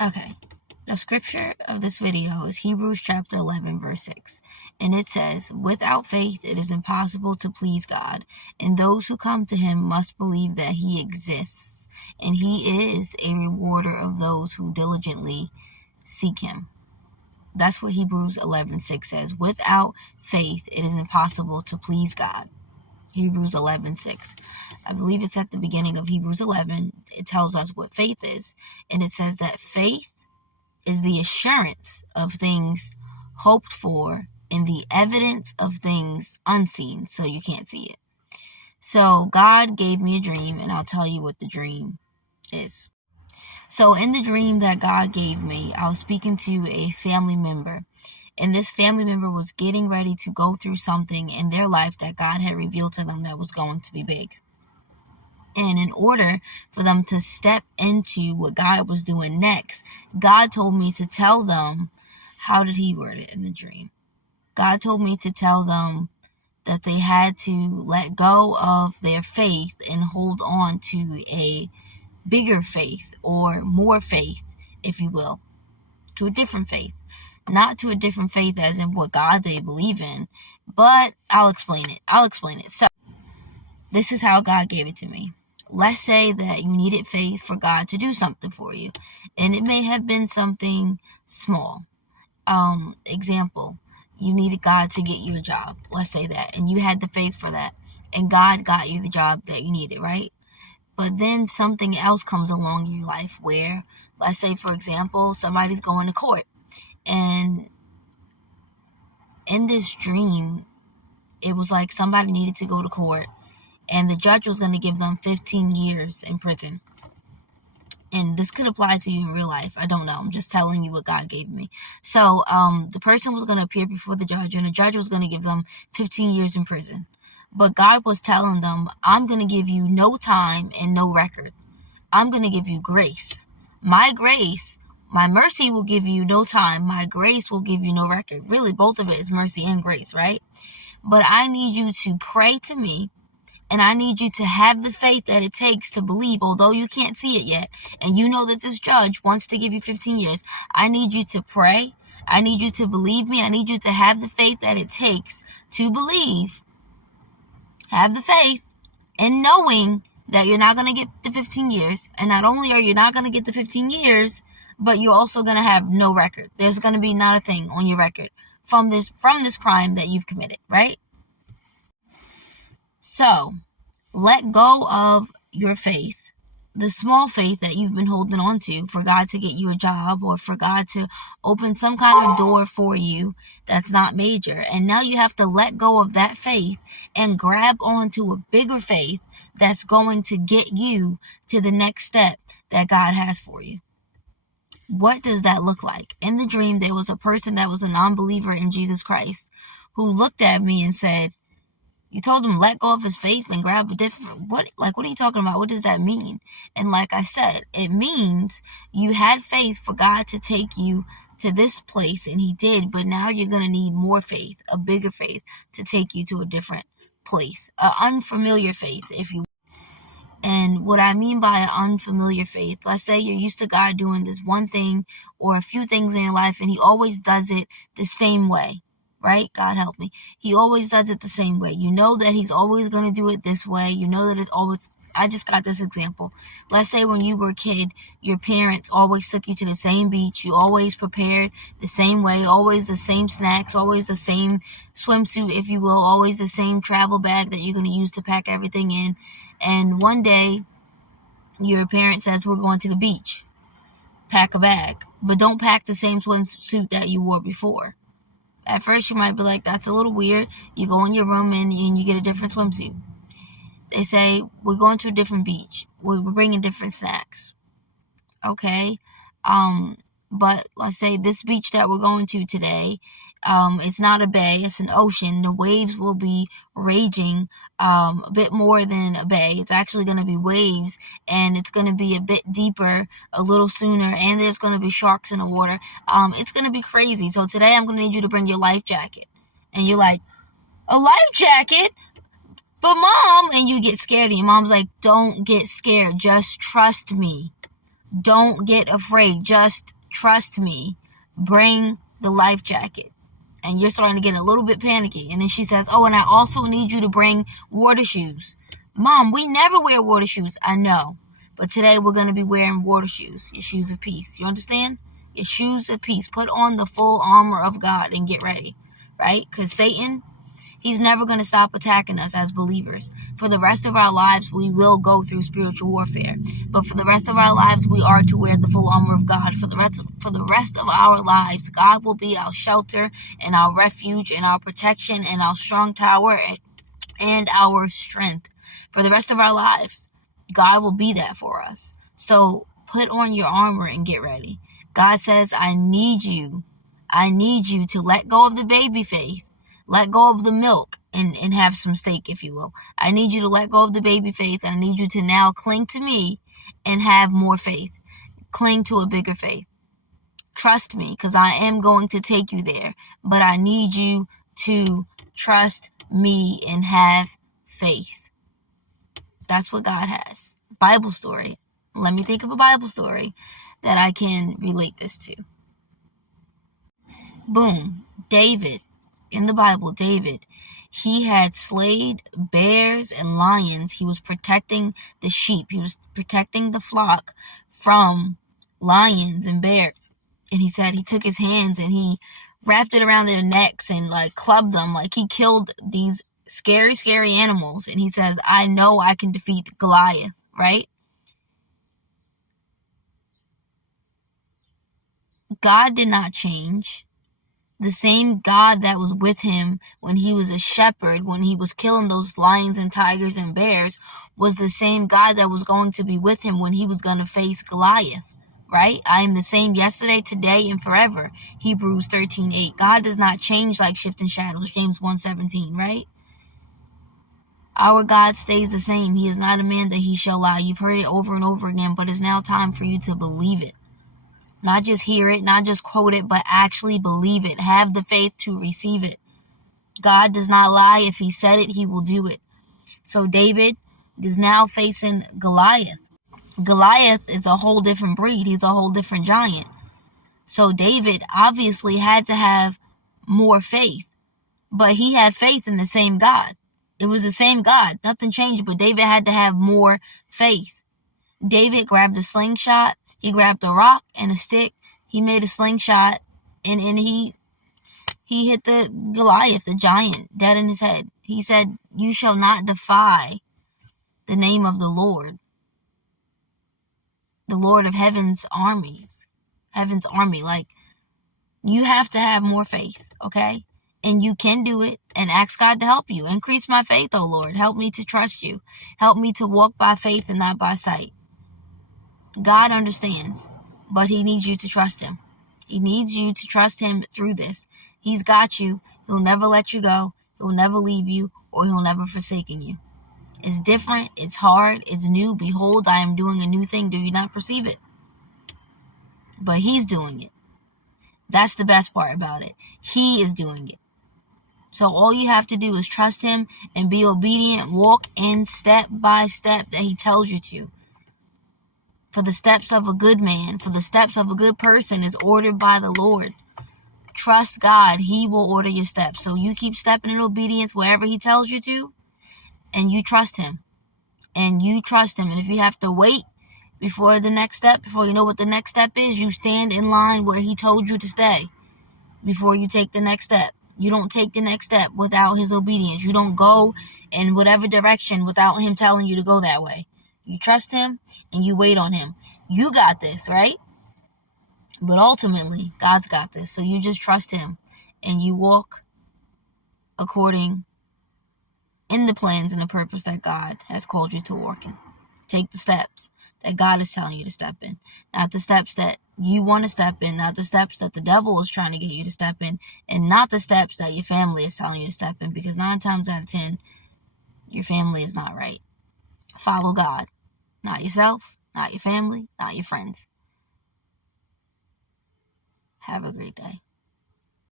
Okay. The scripture of this video is Hebrews chapter 11, verse 6. And it says, "Without faith it is impossible to please God, and those who come to him must believe that he exists, and he is a rewarder of those who diligently seek him." That's what Hebrews 11:6 says. Without faith it is impossible to please God. Hebrews 11:6. I believe it's at the beginning of Hebrews 11. It tells us what faith is, and it says that faith is the assurance of things hoped for and the evidence of things unseen, so you can't see it. So God gave me a dream, and I'll tell you what the dream is. So in the dream that God gave me, I was speaking to a family member, and this family member was getting ready to go through something in their life that God had revealed to them that was going to be big. And in order for them to step into what God was doing next, God told me to tell them, how did he word it in the dream? God told me to tell them that they had to let go of their faith and hold on to a bigger faith, or more faith, if you will, to a different faith. Not to a different faith as in what God they believe in, but I'll explain it. So, this is how God gave it to me. Let's say that you needed faith for God to do something for you, and it may have been something small. Example, you needed God to get you a job. Let's say that, and you had the faith for that, and God got you the job that you needed, right? But then something else comes along in your life where, let's say, for example, somebody's going to court, and in this dream, it was like somebody needed to go to court, and the judge was going to give them 15 years in prison. And this could apply to you in real life. I don't know. I'm just telling you what God gave me. So the person was going to appear before the judge, and the judge was going to give them 15 years in prison. But God was telling them, I'm going to give you no time and no record. I'm going to give you grace. My grace, my mercy will give you no time. My grace will give you no record. Really, both of it is mercy and grace, right? But I need you to pray to me, and I need you to have the faith that it takes to believe, although you can't see it yet, and you know that this judge wants to give you 15 years. I need you to pray. I need you to believe me. I need you to have the faith that it takes to believe. Have the faith, and knowing that you're not going to get the 15 years. And not only are you not going to get the 15 years, but you're also going to have no record. There's going to be not a thing on your record from this crime that you've committed, right? So, let go of your faith, the small faith that you've been holding on to for God to get you a job, or for God to open some kind of door for you that's not major. And now you have to let go of that faith and grab onto a bigger faith that's going to get you to the next step that God has for you. What does that look like? In the dream, there was a person that was a non-believer in Jesus Christ who looked at me and said, "You told him let go of his faith and grab a different, what are you talking about? What does that mean?" And like I said, it means you had faith for God to take you to this place, and he did, but now you're going to need more faith, a bigger faith, to take you to a different place, an unfamiliar faith, if you will. And what I mean by an unfamiliar faith, let's say you're used to God doing this one thing or a few things in your life, and he always does it the same way. Right? God help me. He always does it the same way. You know that he's always going to do it this way. You know that it's always, I just got this example. Let's say when you were a kid, your parents always took you to the same beach. You always prepared the same way, always the same snacks, always the same swimsuit, if you will, always the same travel bag that you're going to use to pack everything in. And one day, your parent says, "We're going to the beach. Pack a bag. But don't pack the same swimsuit that you wore before." At first, you might be like, that's a little weird. You go in your room and you get a different swimsuit. They say, "We're going to a different beach. We're bringing different snacks." Okay. But let's say this beach that we're going to today, it's not a bay, it's an ocean. The waves will be raging a bit more than a bay. It's actually going to be waves, and it's going to be a bit deeper a little sooner, and there's going to be sharks in the water. It's going to be crazy. So today I'm going to need you to bring your life jacket. And you're like, "A life jacket? But Mom," and you get scared, and your mom's like, "Don't get scared. Just trust me. Don't get afraid. Just trust me. Bring the life jacket. And you're starting to get a little bit panicky. And then she says, oh, and I also need you to bring water shoes. Mom, we never wear water shoes. I know. But today we're going to be wearing water shoes. Your shoes of peace. You understand? Your shoes of peace. Put on the full armor of God and get ready. Right? Because Satan, he's never going to stop attacking us as believers. For the rest of our lives, we will go through spiritual warfare. But for the rest of our lives, we are to wear the full armor of God. For the rest of our lives, God will be our shelter and our refuge and our protection and our strong tower and our strength. For the rest of our lives, God will be that for us. So put on your armor and get ready. God says, I need you to let go of the baby faith. Let go of the milk and have some steak, if you will. I need you to let go of the baby faith, and I need you to now cling to me and have more faith. Cling to a bigger faith. Trust me, because I am going to take you there. But I need you to trust me and have faith. That's what God has. Bible story. Let me think of a Bible story that I can relate this to. Boom. David. In the Bible, David, he had slayed bears and lions. He was protecting the sheep. He was protecting the flock from lions and bears. And he said he took his hands and he wrapped it around their necks and like clubbed them. Like he killed these scary, scary animals. And he says, I know I can defeat Goliath, right? God did not change. The same God that was with him when he was a shepherd, when he was killing those lions and tigers and bears, was the same God that was going to be with him when he was going to face Goliath, right? I am the same yesterday, today, and forever. Hebrews 13:8. God does not change like shifting shadows. James 1:17, right? Our God stays the same. He is not a man that he shall lie. You've heard it over and over again, but it's now time for you to believe it. Not just hear it, not just quote it, but actually believe it. Have the faith to receive it. God does not lie. If he said it, he will do it. So David is now facing Goliath. Goliath is a whole different breed. He's a whole different giant. So David obviously had to have more faith. But he had faith in the same God. It was the same God. Nothing changed, but David had to have more faith. David grabbed a slingshot. He grabbed a rock and a stick. He made a slingshot, and he hit the Goliath, the giant, dead in his head. He said, you shall not defy the name of the Lord of heaven's armies, heaven's army. Like, you have to have more faith, okay? And you can do it, and ask God to help you. Increase my faith, O Lord. Help me to trust you. Help me to walk by faith and not by sight. God understands, but he needs you to trust him. He needs you to trust him through this. He's got you. He'll never let you go. He'll never leave you, or he'll never forsaken you. It's different. It's hard. It's new. Behold, I am doing a new thing. Do you not perceive it? But he's doing it. That's the best part about it. He is doing it. So all you have to do is trust him and be obedient. Walk in step by step that he tells you to. For the steps of a good man, for the steps of a good person is ordered by the Lord. Trust God. He will order your steps. So you keep stepping in obedience wherever he tells you to, and you trust him. And you trust him. And if you have to wait before the next step, before you know what the next step is, you stand in line where he told you to stay before you take the next step. You don't take the next step without his obedience. You don't go in whatever direction without him telling you to go that way. You trust him and you wait on him. You got this, right? But ultimately, God's got this. So you just trust him and you walk according in the plans and the purpose that God has called you to walk in. Take the steps that God is telling you to step in. Not the steps that you want to step in. Not the steps that the devil is trying to get you to step in. And not the steps that your family is telling you to step in. Because 9 times out of 10, your family is not right. Follow God. Not yourself, not your family, not your friends. Have a great day.